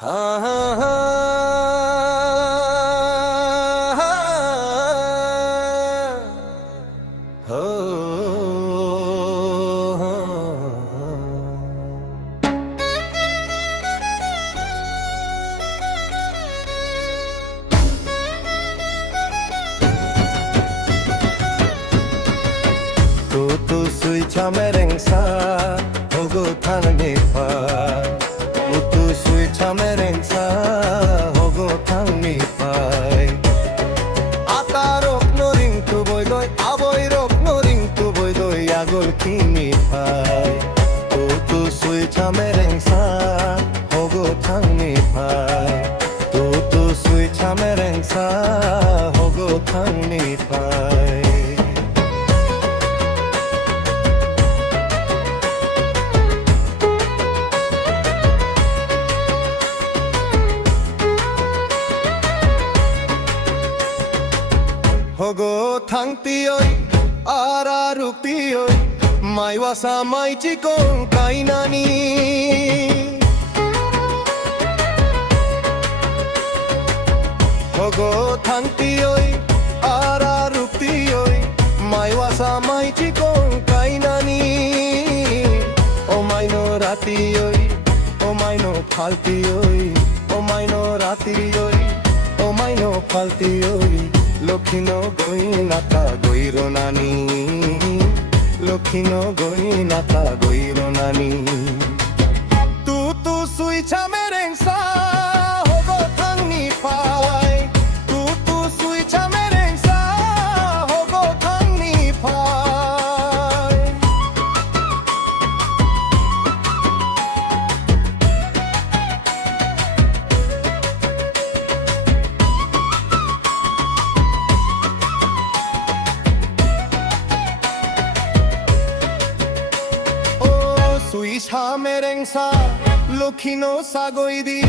Ha ha ha ho tu sui chamereng sa hogo thang ni pa tu sui chamereng sa hogo thang ni pai atarok noring tu boy doi aboy rok noring tu boy doi agol kini pai tu sui chamereng sa hogo thang ni pai tu sui chamereng sa hogo thang ni pai hogo thangti oi ara rukti oi mai wasa mai chi kong kainani hogo thangti oi ara rukti oi mai wasa mai chi kong kainani o mai no rati oi o mai no phalti oi o mai no rati oi o mai no phalti oi লক্ষিনো গই নাতা গইর নানি লক্ষিনো গই নাতা গইর নানি তু সুই চামেরেং সা Hugo থাংনি পাই তু সুই চামেরেং সা হোগো থাংনি পাই সুই চামেরেং সা লক্ষিনো সাগই দি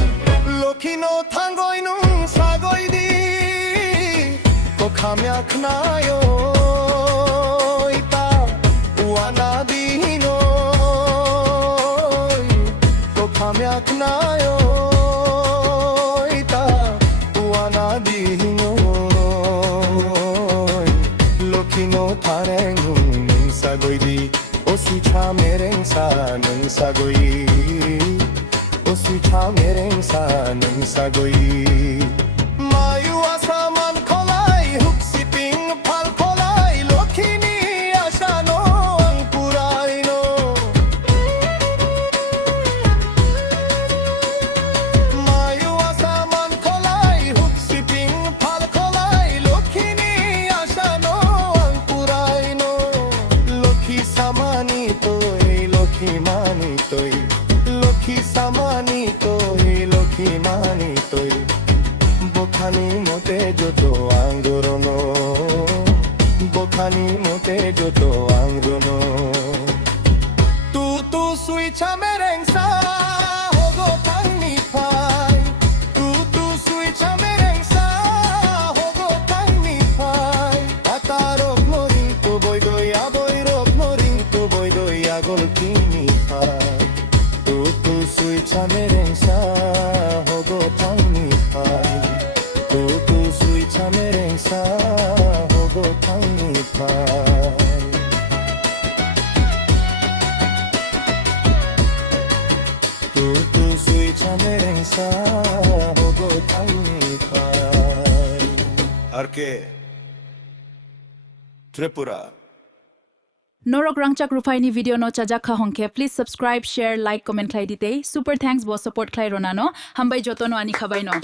লক্ষিনো থাঙ্গই নু সাগই দি কোখাম্যাক নায়ো ইতা ওয়ানা দিনো কোখাম্যাক নায়ো ইতা ওয়ানা দিনো লক্ষিনো থারেং সাগই দি Osi chamereng sa nang sagoi Osi chamereng sa nang sagoi Mayu asaman kolai huksi ping phal kolai lokhini asano ang purai no Mayu asaman kolai huksi ping phal kolai lokhini asano ang purai no lokhi samani toi lokhi mani toi lokhi samani toi lokhi mani toi bokhani mote joto angorono bokhani mote joto angorono tu sui chamereng sa hogo thangni pai tu sui chamereng sa hogo thangni pai atarok nori tu boy doi aboy rok nori tu boy doi agol kini pai tu sui chamereng sa hogo thangni pai tu sui chamereng sa hogo thangni pai tu sui chamereng sa hogo thangni pai arke Tripura Norok rangchak rufai ni video no chajak kha hongke please subscribe share like comment khai dite super thanks bo support khai ronano hambai jotono ani khabai no